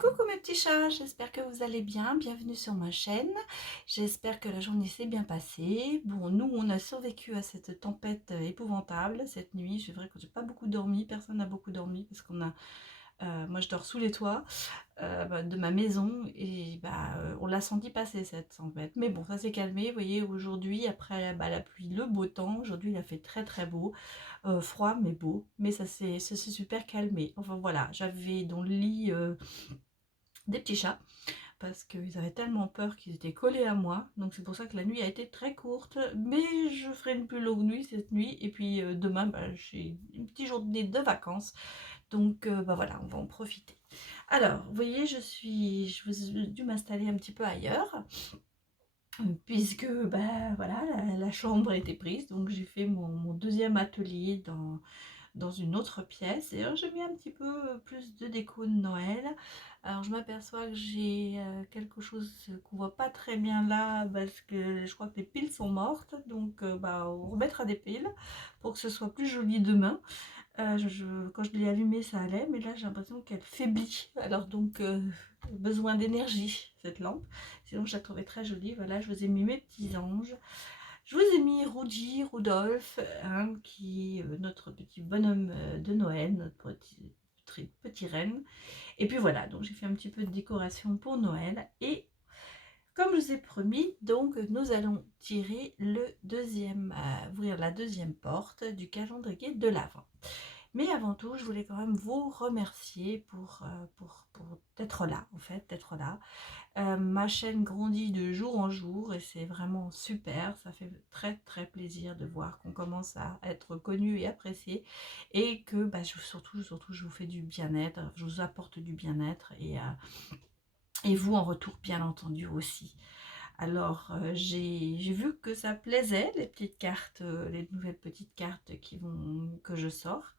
Coucou mes petits chats, j'espère que vous allez bien, bienvenue sur ma chaîne. J'espère que la journée s'est bien passée. Bon, nous on a survécu à cette tempête épouvantable cette nuit. C'est vrai que j'ai pas beaucoup dormi, personne n'a beaucoup dormi parce qu'on a... moi je dors sous les toits de ma maison et on l'a senti passer cette tempête. Mais bon, ça s'est calmé, vous voyez, aujourd'hui après la pluie, le beau temps, aujourd'hui il a fait très très beau. Froid mais beau, mais ça s'est super calmé. Enfin voilà, j'avais dans le lit des petits chats parce qu'ils avaient tellement peur qu'ils étaient collés à moi, donc c'est pour ça que la nuit a été très courte, mais je ferai une plus longue nuit cette nuit, et puis demain j'ai une petite journée de vacances, donc voilà, on va en profiter. Alors vous voyez, je vous ai dû m'installer un petit peu ailleurs puisque voilà, la chambre était prise, donc j'ai fait mon deuxième atelier dans une autre pièce, et j'ai mis un petit peu plus de déco de Noël. Alors je m'aperçois que j'ai quelque chose qu'on voit pas très bien là parce que je crois que les piles sont mortes, donc on remettra des piles pour que ce soit plus joli demain. Quand je l'ai allumée ça allait, mais là j'ai l'impression qu'elle faiblit, alors donc besoin d'énergie cette lampe, sinon je la trouvais très jolie. Voilà, je vous ai mis mes petits anges. Je vous ai mis Rudy, Rudolph, hein, qui est notre petit bonhomme de Noël, notre petit renne. Et puis voilà, donc j'ai fait un petit peu de décoration pour Noël. Et comme je vous ai promis, donc nous allons tirer ouvrir la deuxième porte du calendrier de l'Avent. Mais avant tout, je voulais quand même vous remercier pour d'être là, en fait, d'être là. Ma chaîne grandit de jour en jour et c'est vraiment super. Ça fait très très plaisir de voir qu'on commence à être connu et apprécié, et que surtout je vous fais du bien-être, je vous apporte du bien-être, et vous en retour bien entendu aussi. Alors j'ai vu que ça plaisait, les petites cartes, les nouvelles petites cartes que je sors.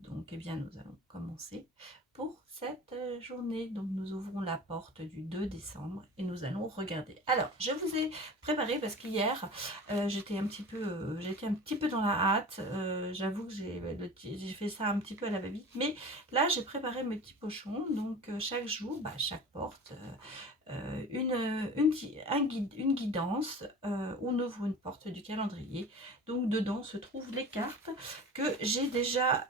Donc eh bien nous allons commencer pour cette journée. Donc nous ouvrons la porte du 2 décembre et nous allons regarder. Alors je vous ai préparé parce qu'hier j'étais un petit peu dans la hâte. J'avoue que j'ai fait ça un petit peu à la va-vite. Mais là j'ai préparé mes petits pochons. Donc chaque jour, chaque porte... une guidance, on ouvre une porte du calendrier. Donc dedans se trouvent les cartes que j'ai déjà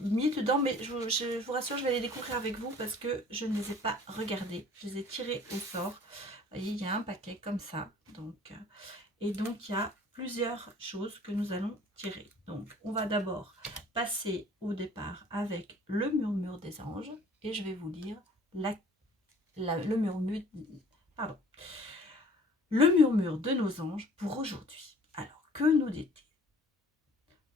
mis dedans, mais je vous rassure, je vais les découvrir avec vous parce que je ne les ai pas regardées, je les ai tirées au sort. Vous voyez, il y a un paquet comme ça, donc et donc il y a plusieurs choses que nous allons tirer. Donc on va d'abord passer au départ avec le murmure des anges, et je vais vous lire le murmure, pardon, le murmure de nos anges pour aujourd'hui. Alors, que nous dit-il?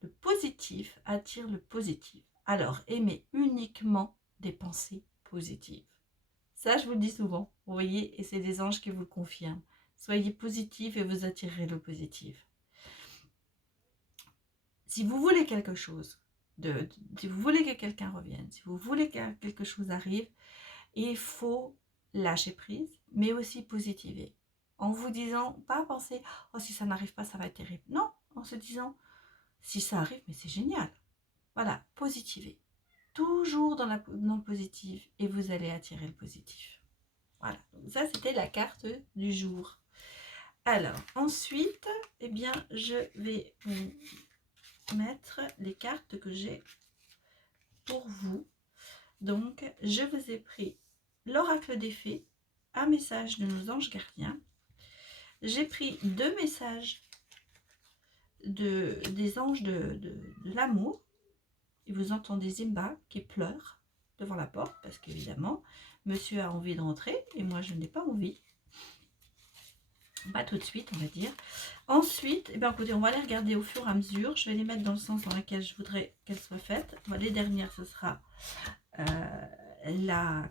Le positif attire le positif. Alors, aimez uniquement des pensées positives. Ça, je vous le dis souvent, vous voyez, et c'est des anges qui vous le confirment. Soyez positif et vous attirerez le positif. Si vous voulez quelque chose, si vous voulez que quelqu'un revienne, si vous voulez que quelque chose arrive, il faut lâcher prise, mais aussi positiver. En vous disant, pas penser, oh si ça n'arrive pas, ça va être terrible. Non, en se disant, si ça arrive, mais c'est génial. Voilà, positiver. Toujours dans le positif, et vous allez attirer le positif. Voilà, donc ça c'était la carte du jour. Alors, ensuite, eh bien, je vais vous mettre les cartes que j'ai pour vous. Donc, je vous ai pris l'oracle des fées, un message de nos anges gardiens. J'ai pris 2 messages des anges de l'amour. Et vous entendez Zimba qui pleure devant la porte parce qu'évidemment, monsieur a envie de rentrer et moi je n'ai pas envie. Pas tout de suite, on va dire. Ensuite, écoutez, on va les regarder au fur et à mesure. Je vais les mettre dans le sens dans lequel je voudrais qu'elles soient faites. Les dernières, ce sera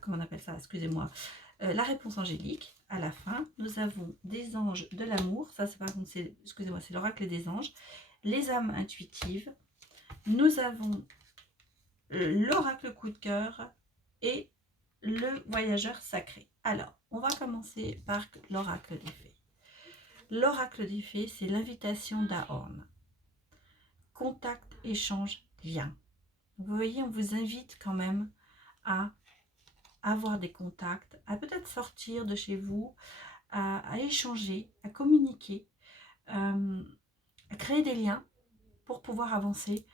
comment on appelle ça, excusez-moi, la réponse angélique. À la fin, nous avons des anges de l'amour. Ça, c'est par contre, excusez-moi, c'est l'oracle des anges. Les âmes intuitives. Nous avons l'oracle coup de cœur et le voyageur sacré. Alors, on va commencer par l'oracle des fées. L'oracle des fées, c'est l'invitation d'Ahorn. Contact, échange, lien. Vous voyez, on vous invite quand même à à avoir des contacts, à peut-être sortir de chez vous, à échanger, à communiquer, à créer des liens pour pouvoir avancer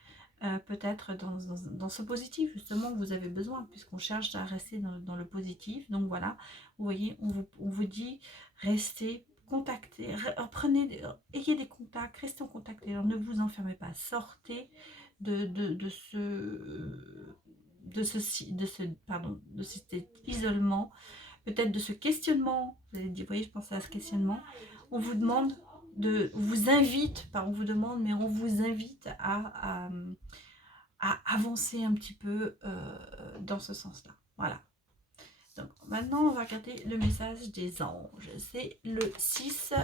peut-être dans ce positif justement que vous avez besoin, puisqu'on cherche à rester dans le positif. Donc voilà, vous voyez, on vous dit restez contactez, ayez des contacts, restez en contact, alors ne vous enfermez pas, sortez de cet isolement, peut-être de ce questionnement. Vous voyez, je pensais à ce questionnement. On vous demande on vous invite, pas on vous demande, mais on vous invite à avancer un petit peu dans ce sens-là. Voilà. Donc maintenant, on va regarder le message des anges. C'est le 6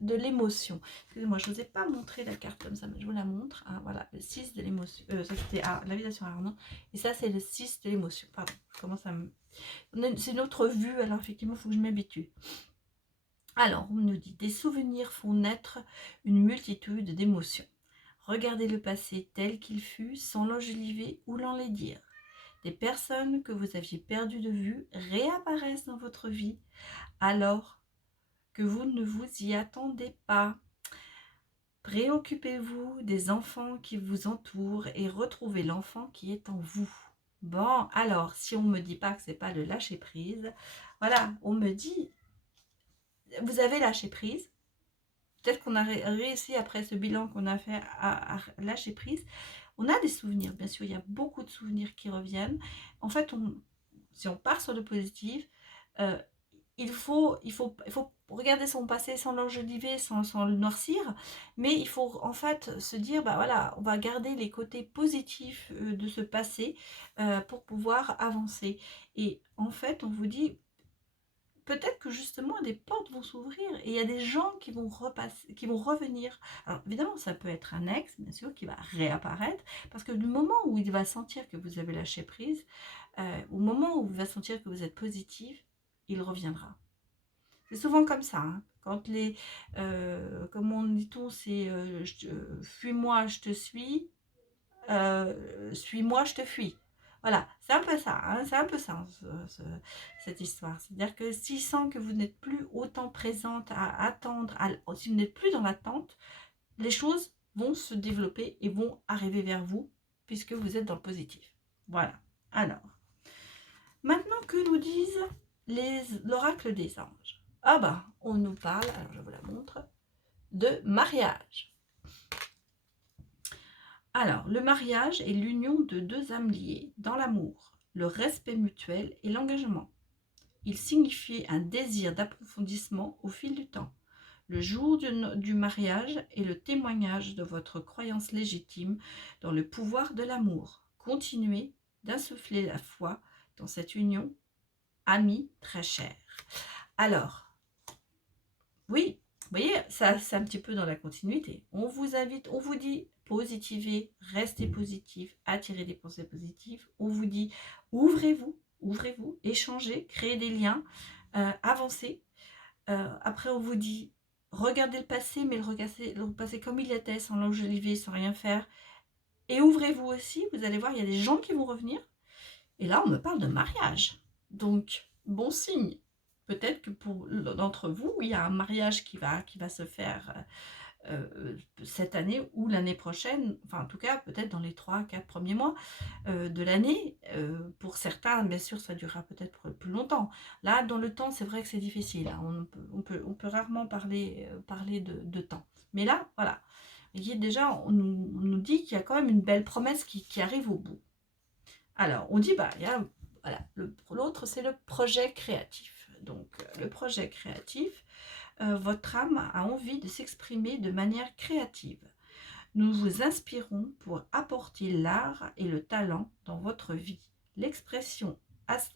de l'émotion. Excusez-moi, je ne vous ai pas montré la carte comme ça, mais je vous la montre. Ah, voilà, le 6 de l'émotion. Ça, c'était l'invitation à Arnaud. Et ça, c'est le 6 de l'émotion. Pardon, je commence à me... C'est une autre vue, alors effectivement, il faut que je m'habitue. Alors, on nous dit, des souvenirs font naître une multitude d'émotions. Regardez le passé tel qu'il fut, sans l'enjoliver ou l'enlaidir. Des personnes que vous aviez perdues de vue réapparaissent dans votre vie alors que vous ne vous y attendez pas. Préoccupez-vous des enfants qui vous entourent et retrouvez l'enfant qui est en vous. Bon, alors, si on ne me dit pas que ce n'est pas le lâcher prise, voilà, on me dit, vous avez lâché prise. Peut-être qu'on a réussi, après ce bilan qu'on a fait, à lâcher prise. On a des souvenirs, bien sûr, il y a beaucoup de souvenirs qui reviennent. En fait, si on part sur le positif, il faut regarder son passé sans l'enjoliver, sans le noircir, mais il faut en fait se dire, bah voilà, on va garder les côtés positifs de ce passé pour pouvoir avancer. Et en fait, on vous dit, peut-être que justement des portes vont s'ouvrir et il y a des gens qui vont revenir. Alors évidemment, ça peut être un ex, bien sûr, qui va réapparaître, parce que du moment où il va sentir que vous avez lâché prise, au moment où il va sentir que vous êtes positif, il reviendra. C'est souvent comme ça, hein. Quand comment dit-on, c'est fuis-moi, je te suis, suis-moi, je te fuis. Voilà, c'est un peu ça, hein, c'est un peu ça, cette histoire. C'est-à-dire que s'il sent que vous n'êtes plus autant présente à attendre, si vous n'êtes plus dans l'attente, les choses vont se développer et vont arriver vers vous, puisque vous êtes dans le positif. Voilà. Alors, maintenant que nous disent l'oracle des anges, ah bah, on nous parle, alors je vous la montre, de mariage. Alors, le mariage est l'union de deux âmes liées dans l'amour, le respect mutuel et l'engagement. Il signifie un désir d'approfondissement au fil du temps. Le jour du mariage est le témoignage de votre croyance légitime dans le pouvoir de l'amour. Continuez d'insuffler la foi dans cette union, amis très chers. Alors, oui, vous voyez, ça c'est un petit peu dans la continuité. On vous invite, on vous dit positivez, restez positif, attirez des pensées positives. On vous dit ouvrez-vous, échangez, créez des liens, avancez. Après on vous dit regardez le passé, mais le passé comme il était, sans l'enjoliver, sans rien faire. Et ouvrez-vous aussi, vous allez voir, il y a des gens qui vont revenir. Et là, on me parle de mariage. Donc, bon signe. Peut-être que pour d'entre vous, il y a un mariage qui va se faire cette année ou l'année prochaine, enfin en tout cas peut-être dans les 3-4 premiers mois de l'année. Pour certains, bien sûr, ça durera peut-être plus longtemps. Là, dans le temps, c'est vrai que c'est difficile. Hein. On peut rarement parler de temps. Mais là, voilà. Vous voyez, déjà, on nous dit qu'il y a quand même une belle promesse qui arrive au bout. Alors, on dit, bah, il y a, voilà, l'autre, c'est le projet créatif. Donc, le projet créatif, votre âme a envie de s'exprimer de manière créative. Nous vous inspirons pour apporter l'art et le talent dans votre vie. L'expression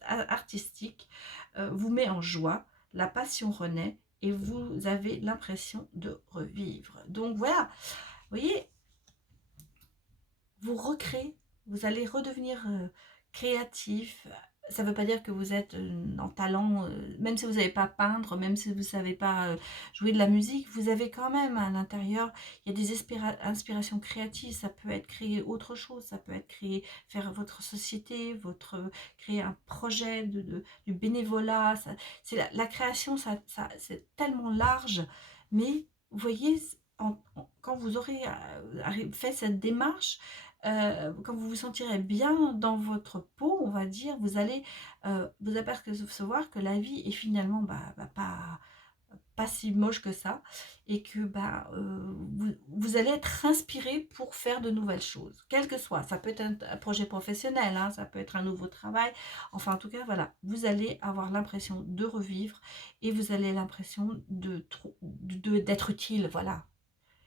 artistique vous met en joie, la passion renaît et vous avez l'impression de revivre. Donc voilà, vous voyez, vous recréez, vous allez redevenir créatif, Ça ne veut pas dire que vous êtes en talent, même si vous ne savez pas peindre, même si vous ne savez pas jouer de la musique, vous avez quand même à l'intérieur, il y a des inspirations créatives, ça peut être créer autre chose, ça peut être créer, faire votre société, créer un projet du bénévolat, c'est la création, c'est tellement large, mais vous voyez, quand vous aurez fait cette démarche, quand vous vous sentirez bien dans votre peau, on va dire, vous allez vous apercevoir que la vie est finalement pas si moche que ça et que vous allez être inspiré pour faire de nouvelles choses, quel que soit. Ça peut être un projet professionnel, hein, ça peut être un nouveau travail. Enfin, en tout cas, voilà, vous allez avoir l'impression de revivre et vous allez l'impression d'être utile, voilà.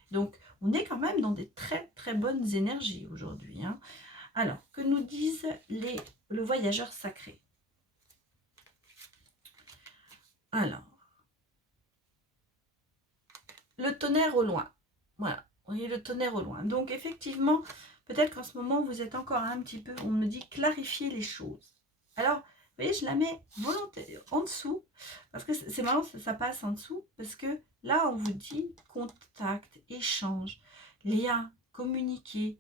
Donc, on est quand même dans des très très bonnes énergies aujourd'hui, hein. Alors, que nous disent le voyageur sacré? Alors, le tonnerre au loin. Voilà, vous voyez le tonnerre au loin. Donc, effectivement, peut-être qu'en ce moment, vous êtes encore un petit peu, on me dit clarifier les choses. Alors, vous voyez, je la mets volontairement en dessous, parce que c'est marrant, ça passe en dessous, parce que là, on vous dit contact, échange, lien, communiquer,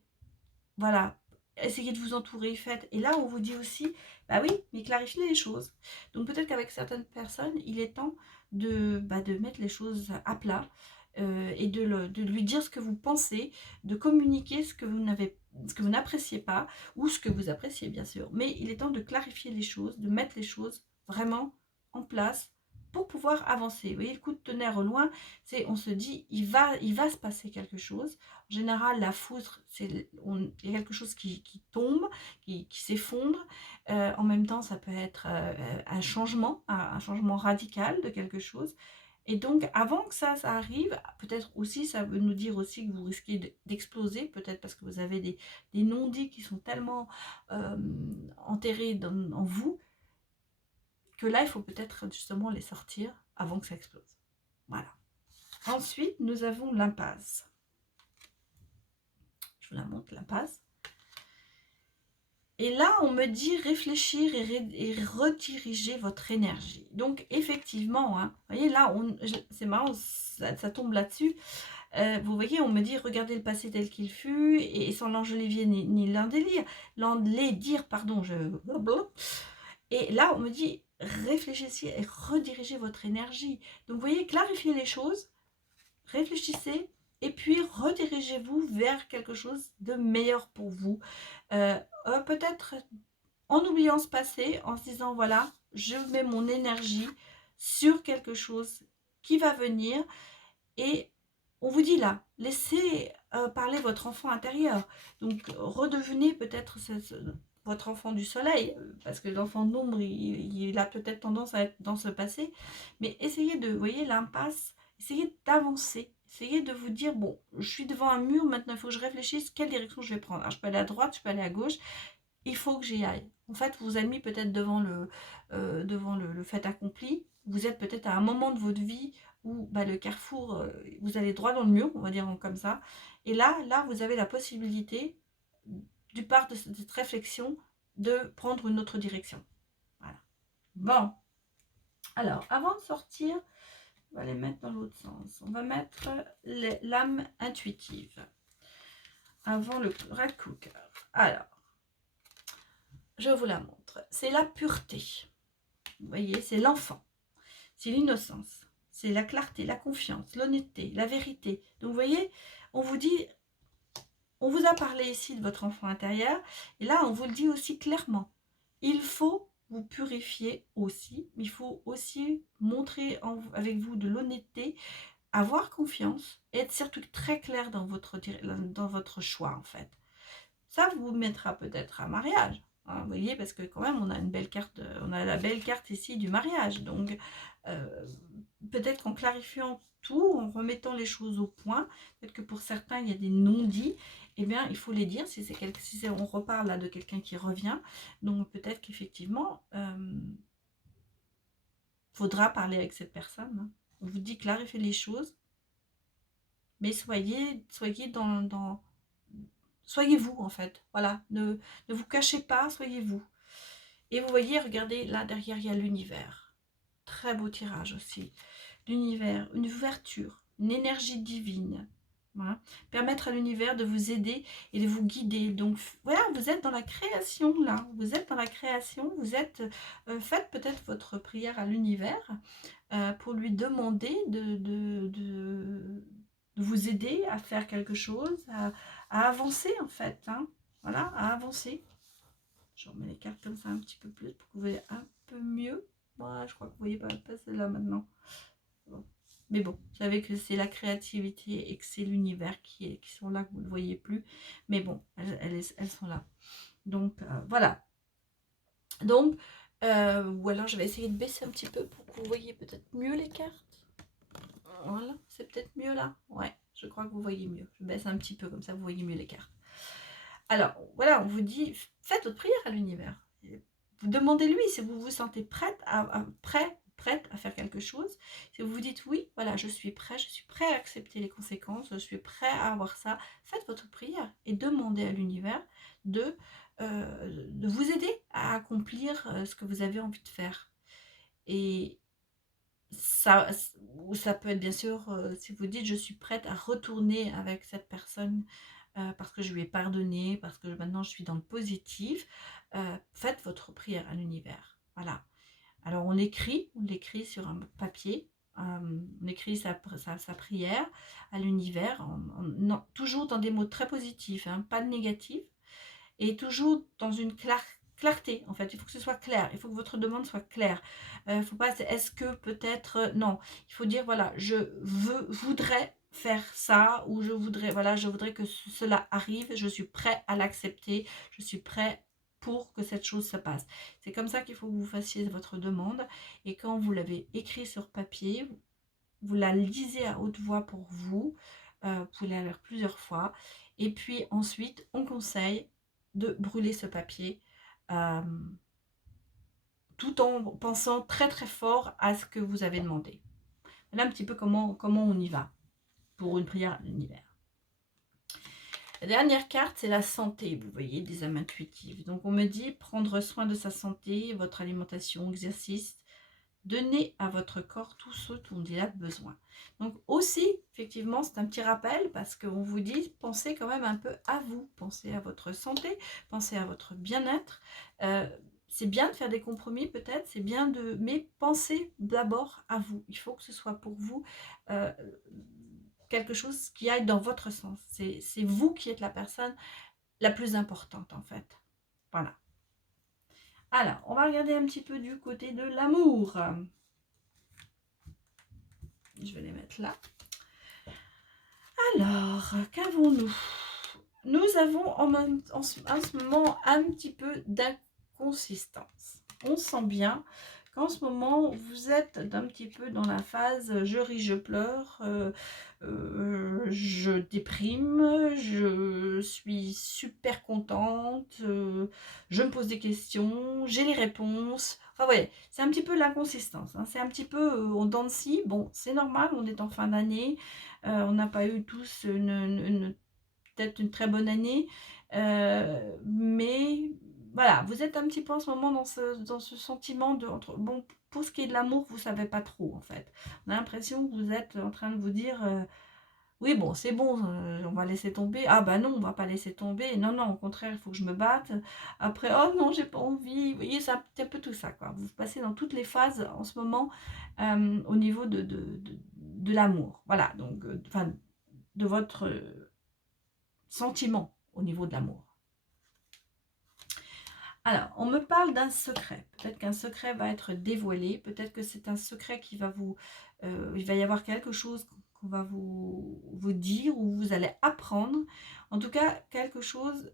voilà, essayez de vous entourer, faites. Et là, on vous dit aussi, bah oui, mais clarifiez les choses. Donc peut-être qu'avec certaines personnes, il est temps de mettre les choses à plat et de lui dire ce que vous pensez, de communiquer ce que vous n'appréciez pas ou ce que vous appréciez, bien sûr. Mais il est temps de clarifier les choses, de mettre les choses vraiment en place pour pouvoir avancer. Vous voyez, le coup de tonnerre au loin, c'est on se dit, il va se passer quelque chose. En général, la foudre, il y a quelque chose qui tombe, qui s'effondre. En même temps, ça peut être un changement radical de quelque chose. Et donc, avant que ça arrive, peut-être aussi, ça veut nous dire aussi que vous risquez d'exploser, peut-être parce que vous avez des non-dits qui sont tellement enterrés en vous, que là, il faut peut-être justement les sortir avant que ça explose. Voilà. Ensuite, nous avons l'impasse. Je vous la montre, l'impasse. Et là, on me dit réfléchir et rediriger votre énergie. Donc, effectivement, hein, vous voyez, là, c'est marrant, ça tombe là-dessus. Vous voyez, on me dit regardez le passé tel qu'il fut, et sans l'enjoliver ni l'enlaidir, pardon, et là, on me dit réfléchissez et redirigez votre énergie. Donc, vous voyez, clarifiez les choses, réfléchissez, et puis redirigez-vous vers quelque chose de meilleur pour vous. Peut-être en oubliant ce passé, en se disant voilà, je mets mon énergie sur quelque chose qui va venir, et on vous dit là, laissez parler votre enfant intérieur. Donc redevenez peut-être votre enfant du soleil, parce que l'enfant de l'ombre, il a peut-être tendance à être dans ce passé, mais essayez vous voyez l'impasse, essayez d'avancer. Essayez de vous dire, bon, je suis devant un mur, maintenant il faut que je réfléchisse quelle direction je vais prendre. Alors, je peux aller à droite, je peux aller à gauche, il faut que j'y aille. En fait, vous vous avez mis peut-être devant le fait accompli. Vous êtes peut-être à un moment de votre vie où le carrefour, vous allez droit dans le mur, on va dire comme ça. Et là, vous avez la possibilité, du part de cette réflexion, de prendre une autre direction. Voilà. Bon. Alors, avant de sortir, on va les mettre dans l'autre sens. On va mettre l'âme intuitive. Avant le red cooker. Alors, je vous la montre. C'est la pureté. Vous voyez, c'est l'enfant. C'est l'innocence. C'est la clarté, la confiance, l'honnêteté, la vérité. Donc, vous voyez, on vous dit, on vous a parlé ici de votre enfant intérieur. Et là, on vous le dit aussi clairement. Il faut vous purifier aussi. Il faut aussi montrer avec vous de l'honnêteté, avoir confiance et être surtout très clair dans votre choix, en fait. Ça vous mettra peut-être à mariage. Hein, vous voyez, parce que quand même, on a une belle carte, on a la belle carte ici du mariage. Donc, peut-être qu'en clarifiant tout, en remettant les choses au point, peut-être que pour certains, il y a des non-dits, eh bien, il faut les dire, si on reparle là de quelqu'un qui revient. Donc, peut-être qu'effectivement, faudra parler avec cette personne. Hein. On vous dit clarifier les choses, mais soyez soyez vous, en fait. Voilà, ne vous cachez pas, soyez vous. Et vous voyez, regardez, là derrière, il y a l'univers. Très beau tirage aussi. L'univers, une ouverture, une énergie divine. Voilà. Permettre à l'univers de vous aider et de vous guider. Donc voilà, vous êtes dans la création là. Vous êtes dans la création. Vous êtes, faites peut-être votre prière à l'univers pour lui demander de vous aider à faire quelque chose, à avancer en fait. Hein. Voilà, à avancer. Je remets les cartes comme ça un petit peu plus pour que vous voyez un peu mieux. Moi, je crois que vous voyez pas celle-là maintenant. Bon. Mais bon, vous savez que c'est la créativité et que c'est l'univers qui sont là, que vous ne voyez plus. Mais bon, elles sont là. Donc, voilà. Donc, ou alors je vais essayer de baisser un petit peu pour que vous voyez peut-être mieux les cartes. Voilà, c'est peut-être mieux là. Ouais, je crois que vous voyez mieux. Je baisse un petit peu, comme ça vous voyez mieux les cartes. Alors, voilà, on vous dit, faites votre prière à l'univers. Vous demandez-lui si vous vous sentez prête à faire quelque chose. Si vous vous dites oui, voilà, je suis prêt à accepter les conséquences, je suis prêt à avoir ça, faites votre prière et demandez à l'univers de vous aider à accomplir ce que vous avez envie de faire. Et ça peut être bien sûr, si vous dites je suis prête à retourner avec cette personne parce que je lui ai pardonné, parce que maintenant je suis dans le positif, faites votre prière à l'univers. Voilà. Alors on l'écrit sur un papier, on écrit sa prière à l'univers, toujours dans des mots très positifs, hein, pas de négatif, et toujours dans une clarté, en fait. Il faut que ce soit clair, il faut que votre demande soit claire. Il ne faut pas, est-ce que peut-être, non. Il faut dire, voilà, je voudrais faire ça, ou je voudrais que cela arrive, je suis prêt à l'accepter, je suis prêt pour que cette chose se passe. C'est comme ça qu'il faut que vous fassiez votre demande, et quand vous l'avez écrit sur papier, vous la lisez à haute voix pour vous, vous pouvez la lire plusieurs fois, et puis ensuite, on conseille de brûler ce papier, tout en pensant très très fort à ce que vous avez demandé. Voilà un petit peu comment on y va pour une prière à l'univers. La dernière carte, c'est la santé, vous voyez, des âmes intuitives. Donc on me dit prendre soin de sa santé, votre alimentation, exercice, donnez à votre corps tout ce dont il a besoin. Donc aussi, effectivement, c'est un petit rappel parce qu'on vous dit, pensez quand même un peu à vous, pensez à votre santé, pensez à votre bien-être. C'est bien de faire des compromis peut-être, c'est bien mais pensez d'abord à vous. Il faut que ce soit pour vous quelque chose qui aille dans votre sens. C'est vous qui êtes la personne la plus importante en fait. Voilà. Alors, on va regarder un petit peu du côté de l'amour. Je vais les mettre là. Alors, qu'avons-nous? Nous avons en ce moment un petit peu d'inconsistance. On sent bien qu'en ce moment, vous êtes un petit peu dans la phase je ris, je pleure, je déprime, je suis super contente, je me pose des questions, j'ai les réponses. Enfin, ouais, c'est un petit peu l'inconsistance. Hein. C'est un petit peu en dents de scie. Bon, c'est normal, on est en fin d'année. On n'a pas eu tous peut-être une très bonne année. Mais voilà, vous êtes un petit peu en ce moment dans ce sentiment de... Bon, pour ce qui est de l'amour, vous ne savez pas trop en fait. On a l'impression que vous êtes en train de vous dire... oui, bon, c'est bon, on va laisser tomber. Ah bah non, on va pas laisser tomber. Non, non, au contraire, il faut que je me batte. Après, oh non, j'ai pas envie. Vous voyez, c'est un peu tout ça, quoi. Vous passez dans toutes les phases en ce moment au niveau de l'amour. Voilà, donc, enfin, de votre sentiment au niveau de l'amour. Alors, on me parle d'un secret. Peut-être qu'un secret va être dévoilé. Peut-être que c'est un secret qui va vous... il va y avoir quelque chose qu'on va vous dire ou vous allez apprendre. En tout cas, quelque chose...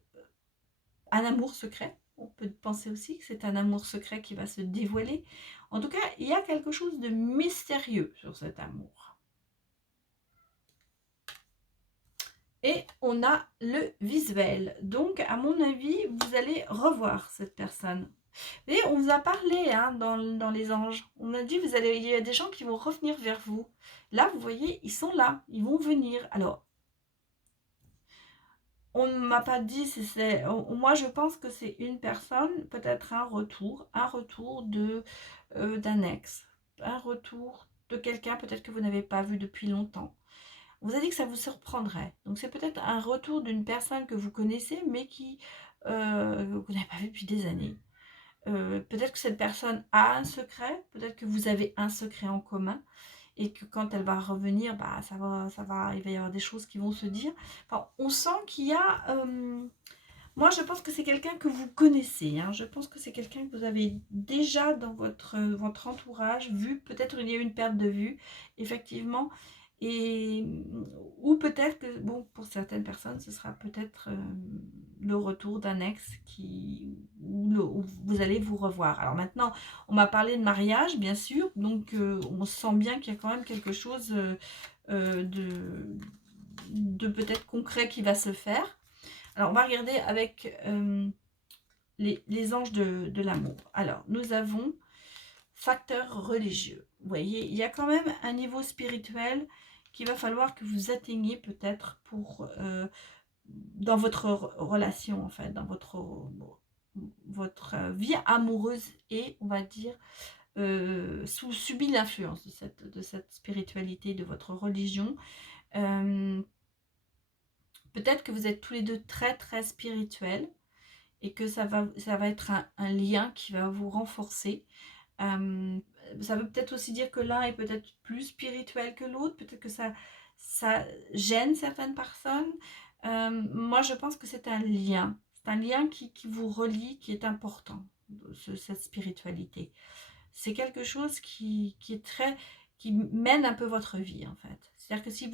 Un amour secret. On peut penser aussi que c'est un amour secret qui va se dévoiler. En tout cas, il y a quelque chose de mystérieux sur cet amour. Et on a le visuel. Donc, à mon avis, vous allez revoir cette personne. Et on vous a parlé hein, dans les anges. On a dit, il y a des gens qui vont revenir vers vous. Là, vous voyez, ils sont là. Ils vont venir. Alors, on ne m'a pas dit si c'est... Moi, je pense que c'est une personne, peut-être un retour de d'un ex, un retour de quelqu'un peut-être que vous n'avez pas vu depuis longtemps. On vous a dit que ça vous surprendrait. Donc, c'est peut-être un retour d'une personne que vous connaissez, mais qui vous n'avez pas vu depuis des années. Peut-être que cette personne a un secret, peut-être que vous avez un secret en commun, et que quand elle va revenir, bah, il va y avoir des choses qui vont se dire. Enfin, on sent qu'il y a... moi, je pense que c'est quelqu'un que vous connaissez. Hein. Je pense que c'est quelqu'un que vous avez déjà dans votre entourage vu. Peut-être il y a eu une perte de vue, effectivement. Et, ou peut-être que, bon, pour certaines personnes, ce sera peut-être le retour d'un ex où vous allez vous revoir. Alors maintenant, on m'a parlé de mariage, bien sûr. Donc, on sent bien qu'il y a quand même quelque chose de peut-être concret qui va se faire. Alors, on va regarder avec les anges de l'amour. Alors, nous avons facteur religieux. Vous voyez, il y a quand même un niveau spirituel qu'il va falloir que vous atteigniez peut-être pour dans votre relation, en fait, dans votre vie amoureuse et, on va dire, subit l'influence de cette spiritualité, de votre religion. Peut-être que vous êtes tous les deux très, très spirituels et que ça va être un lien qui va vous renforcer. Ça veut peut-être aussi dire que l'un est peut-être plus spirituel que l'autre, peut-être que ça gêne certaines personnes. Moi, je pense que c'est un lien. C'est un lien qui vous relie, qui est important, cette spiritualité. C'est quelque chose qui est qui mène un peu votre vie, en fait. C'est-à-dire que si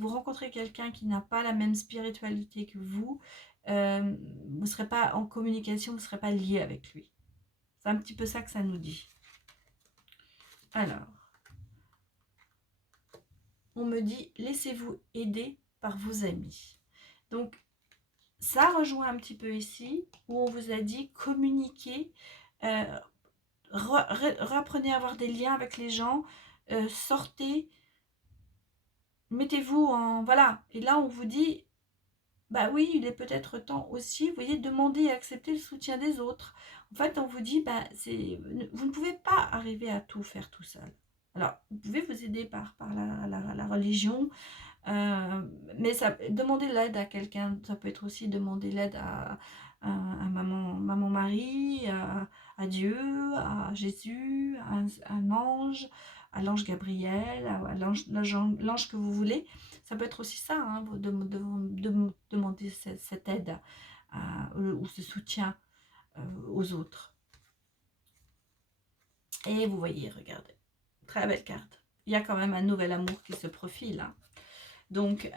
vous rencontrez quelqu'un qui n'a pas la même spiritualité que vous ne serez pas en communication, vous ne serez pas lié avec lui. C'est un petit peu ça que ça nous dit. Alors, on me dit, laissez-vous aider par vos amis. Donc, ça rejoint un petit peu ici, où on vous a dit, communiquer, apprenez à avoir des liens avec les gens, sortez, mettez-vous en... Voilà. Et là, on vous dit, bah oui, il est peut-être temps aussi, vous voyez, demander et accepter le soutien des autres. En fait, on vous dit, bah, vous ne pouvez pas arriver à tout faire tout seul. Alors, vous pouvez vous aider par la religion, mais demander l'aide à quelqu'un, ça peut être aussi demander l'aide à maman Marie, à Dieu, à Jésus, à un ange, à l'ange Gabriel, à l'ange que vous voulez. Ça peut être aussi ça, hein, de demander cette aide ou ce soutien aux autres. Et vous voyez, regardez, très belle carte. Il y a quand même un nouvel amour qui se profile. Hein. Donc,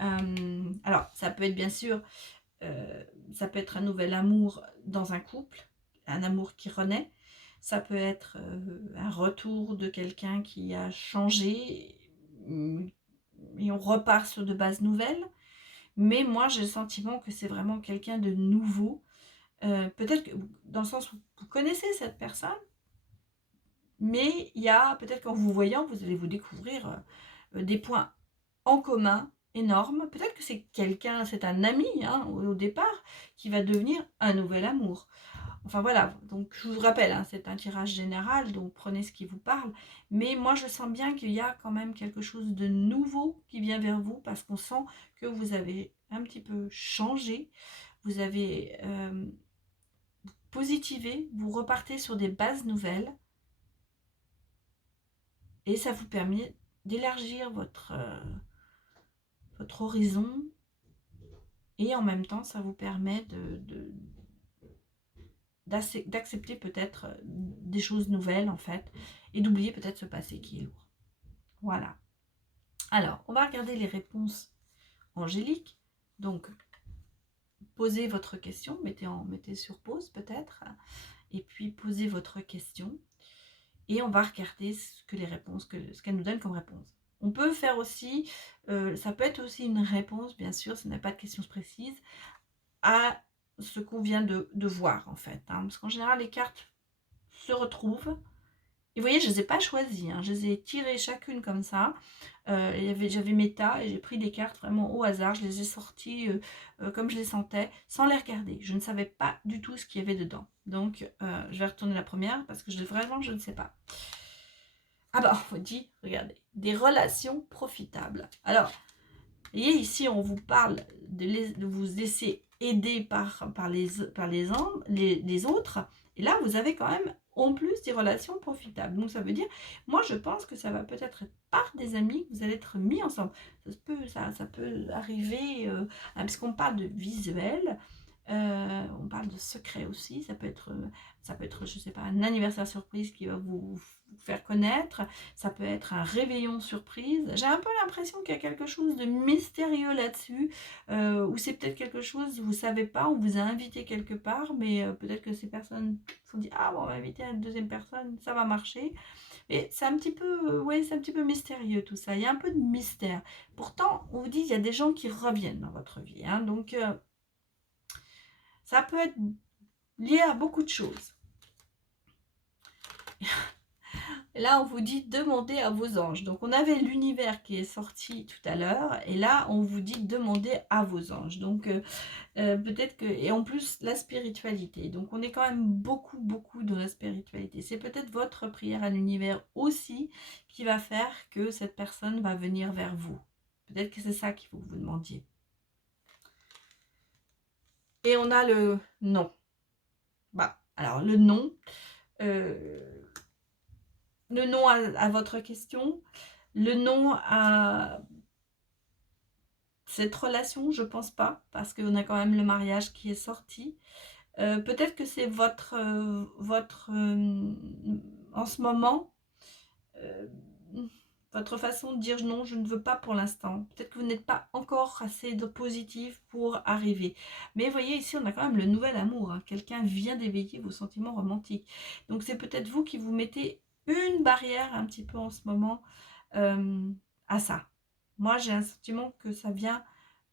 alors, ça peut être bien sûr, ça peut être un nouvel amour dans un couple, un amour qui renaît. Ça peut être un retour de quelqu'un qui a changé et on repart sur de bases nouvelles. Mais moi, j'ai le sentiment que c'est vraiment quelqu'un de nouveau. Peut-être que dans le sens où vous connaissez cette personne, mais il y a peut-être qu'en vous voyant, vous allez vous découvrir des points en commun énormes. Peut-être que c'est quelqu'un, c'est un ami hein, au départ, qui va devenir un nouvel amour. Enfin voilà, donc je vous rappelle, hein, c'est un tirage général, donc prenez ce qui vous parle. Mais moi, je sens bien qu'il y a quand même quelque chose de nouveau qui vient vers vous parce qu'on sent que vous avez un petit peu changé. Vous avez positivé, vous repartez sur des bases nouvelles. Et ça vous permet d'élargir votre horizon. Et en même temps, ça vous permet d'accepter peut-être des choses nouvelles en fait et d'oublier peut-être ce passé qui est lourd. Voilà. Alors, on va regarder les réponses angéliques. Donc, posez votre question, mettez sur pause peut-être, et puis posez votre question. Et on va regarder ce qu'elle nous donne comme réponse. On peut faire aussi, ça peut être aussi une réponse, bien sûr, ce n'est pas de questions précises, à ce qu'on vient de voir en fait. Hein, parce qu'en général, les cartes se retrouvent Et vous voyez, je ne les ai pas choisies, hein. Je les ai tirées chacune comme ça. J'avais mes tas et j'ai pris des cartes vraiment au hasard. Je les ai sorties comme je les sentais, sans les regarder. Je ne savais pas du tout ce qu'il y avait dedans. Donc, je vais retourner la première parce que vraiment, je ne sais pas. Ah bah, on dit, regardez, des relations profitables. Alors, vous voyez, ici, on vous parle de vous laisser aider par les autres. Et là, vous avez quand même, en plus, des relations profitables. Donc, ça veut dire, moi, je pense que ça va peut-être être par des amis que vous allez être mis ensemble. Ça peut arriver, parce qu'on parle de visuel. On parle de secret aussi. Ça peut être, je sais pas, un anniversaire surprise qui va vous faire connaître. Ça peut être un réveillon surprise. J'ai un peu l'impression qu'il y a quelque chose de mystérieux là-dessus, ou c'est peut-être quelque chose, vous ne savez pas, on vous a invité quelque part, mais peut-être que ces personnes se sont dit, ah bon, on va inviter une deuxième personne, ça va marcher. Et c'est un petit peu, ouais, c'est un petit peu mystérieux tout ça. Il y a un peu de mystère. Pourtant, on vous dit, il y a des gens qui reviennent dans votre vie, hein, donc ça peut être lié à beaucoup de choses. Et là, on vous dit demandez à vos anges. Donc, on avait l'univers qui est sorti tout à l'heure. Et là, on vous dit demandez à vos anges. Donc, peut-être que... Et en plus, la spiritualité. Donc, on est quand même beaucoup, beaucoup dans la spiritualité. C'est peut-être votre prière à l'univers aussi qui va faire que cette personne va venir vers vous. Peut-être que c'est ça qu'il faut que vous demandiez. Et on a le non. Bah, alors, le non... le non à votre question, le non à cette relation, je pense pas, parce qu'on a quand même le mariage qui est sorti. Peut-être que c'est en ce moment, euh, votre façon de dire non, je ne veux pas pour l'instant. Peut-être que vous n'êtes pas encore assez de positif pour arriver. Mais vous voyez, ici, on a quand même le nouvel amour, hein. Quelqu'un vient d'éveiller vos sentiments romantiques. Donc, c'est peut-être vous qui vous mettez une barrière un petit peu en ce moment à ça. Moi, j'ai un sentiment que ça vient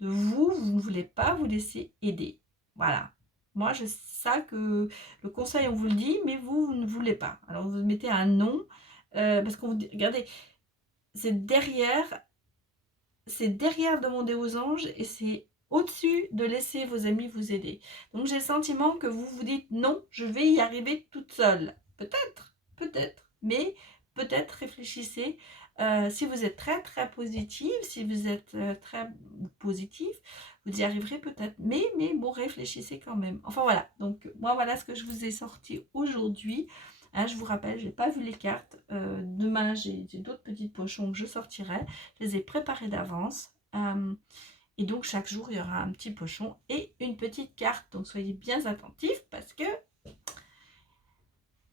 de vous. Vous ne voulez pas vous laisser aider. Voilà. Moi, c'est ça que le conseil, on vous le dit, mais vous ne voulez pas. Alors, vous mettez un non. Parce qu'on vous dit, regardez, c'est derrière demander aux anges et c'est au-dessus de laisser vos amis vous aider. Donc j'ai le sentiment que vous vous dites non, je vais y arriver toute seule. Peut-être, mais peut-être réfléchissez. Si vous êtes très très positif, si vous êtes très positif, vous y arriverez peut-être. Mais bon, réfléchissez quand même. Enfin voilà, donc moi voilà ce que je vous ai sorti aujourd'hui. Hein, je vous rappelle, je n'ai pas vu les cartes. Demain, j'ai d'autres petits pochons que je sortirai. Je les ai préparés d'avance. Et donc, chaque jour, il y aura un petit pochon et une petite carte. Donc, soyez bien attentifs parce que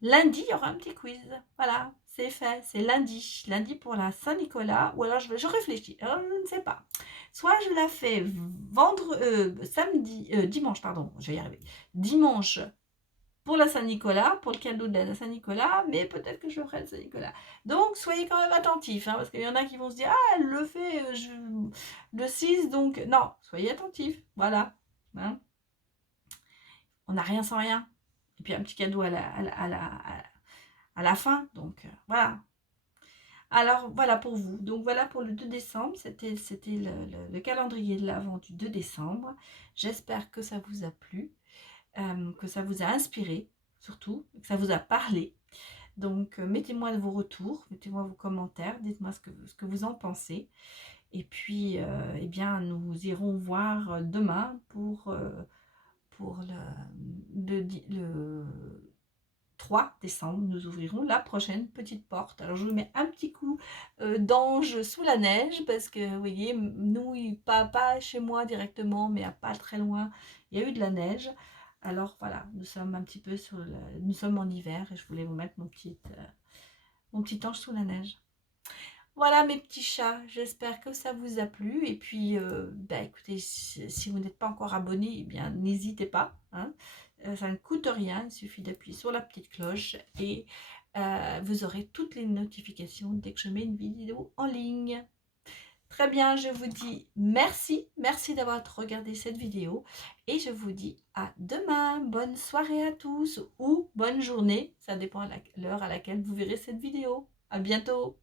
lundi, il y aura un petit quiz. Voilà, c'est fait. C'est lundi. Lundi pour la Saint-Nicolas. Ou alors, je réfléchis. Alors, je ne sais pas. Soit je la fais dimanche, pardon. Je vais y arriver. Dimanche pour la Saint-Nicolas, pour le cadeau de la Saint-Nicolas, mais peut-être que je ferai le Saint-Nicolas. Donc, soyez quand même attentifs, hein, parce qu'il y en a qui vont se dire « Ah, elle le fait le 6, donc... » Non, soyez attentifs, voilà. Hein. On n'a rien sans rien. Et puis, un petit cadeau à la fin, donc voilà. Alors, voilà pour vous. Donc, voilà pour le 2 décembre. C'était le calendrier de l'Avent du 2 décembre. J'espère que ça vous a plu. Que ça vous a inspiré, surtout, que ça vous a parlé. Donc, mettez-moi vos retours, mettez-moi vos commentaires, dites-moi ce que vous en pensez. Et puis, eh bien, nous irons voir demain pour le 3 décembre, nous ouvrirons la prochaine petite porte. Alors, je vous mets un petit coup d'ange sous la neige, parce que, vous voyez, nous, pas chez moi directement, mais à pas très loin, il y a eu de la neige. Alors voilà, nous sommes un petit peu nous sommes en hiver et je voulais vous mettre mon petit ange sous la neige. Voilà mes petits chats, j'espère que ça vous a plu. Et puis, écoutez, si vous n'êtes pas encore abonné, eh bien n'hésitez pas. Hein. Ça ne coûte rien, il suffit d'appuyer sur la petite cloche et vous aurez toutes les notifications dès que je mets une vidéo en ligne. Très bien, je vous dis merci. Merci d'avoir regardé cette vidéo. Et je vous dis à demain. Bonne soirée à tous ou bonne journée. Ça dépend à l'heure à laquelle vous verrez cette vidéo. À bientôt.